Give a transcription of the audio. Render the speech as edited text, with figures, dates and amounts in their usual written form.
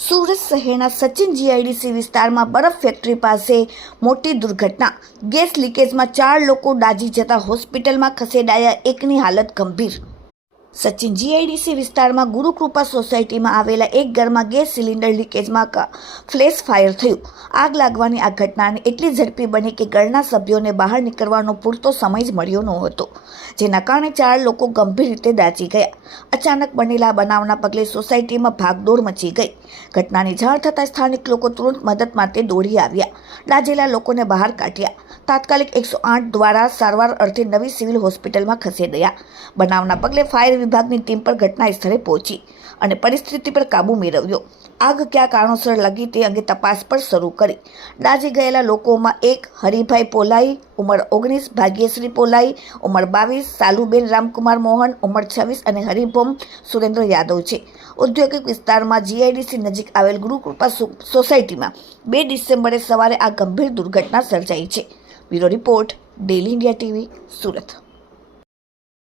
સુરત શહેરના સચિન જીઆઈડીસી વિસ્તારમાં બરફ ફેક્ટરી પાસે મોટી દુર્ઘટના. ગેસ લીકેજમાં 4 લોકો દાઝી જતા હોસ્પિટલમાં ખસેડાયા, એકની હાલત ગંભીર. સચિન જીઆઈડીસી વિસ્તારમાં ગુરુકૃપા સોસાયટીમાં આવેલા એક ઘરમાં ગેસ સિલિન્ડર લીકેજમાં ફ્લેશ ફાયર થયું. આગ લાગવાની આ ઘટનાને એટલી ઝડપી બની કે ઘરના સભ્યોને બહાર નીકળવાનો પૂરતો સમય જ મળ્યો નહોતો, જેના કારણે 4 લોકો ગંભીર રીતે દાઝી ગયા. અચાનક બનેલા બનાવના પગલે સોસાયટીમાં ભાગદોડ મચી ગઈ. ઘટનાની જાણ થતાં સ્થાનિક લોકો તુરંત મદદ માટે દોડી આવ્યા. દાઝેલા લોકોને બહાર કાઢ્યા. તાત્કાલિક 108 દ્વારા સારવાર અર્થે નવી સિવિલ હોસ્પિટલમાં ખસેડ્યા. બનાવના પગલે ફાયર વિભાગની ટીમ પર ઘટના સ્થળે પહોંચી અને પરિસ્થિતિ પર કાબૂ મેળવ્યો. આગ કયા કારણોસર લાગી તે અંગે તપાસ પર શરૂ કરી. દાઝી ગયેલા લોકોમાં એક હરિભાઈ પોલાઈ, ઉંમર 19, ભાગ્યશ્રી પોલાઈ, ઉંમર 22, સાલુબેન રામકુમાર મોહન, ઉંમર 26 અને હરિભોમ સુરેન્દ્ર યાદવ છે. ઔદ્યોગિક વિસ્તારમાં જીઆઈડીસી નજીક આવેલ ગુરુકૃપા સોસાયટીમાં 2 ડિસેમ્બરે સવારે આ ગંભીર દુર્ઘટના સર્જાઈ છે. Bureau report, daily India TV, Surat.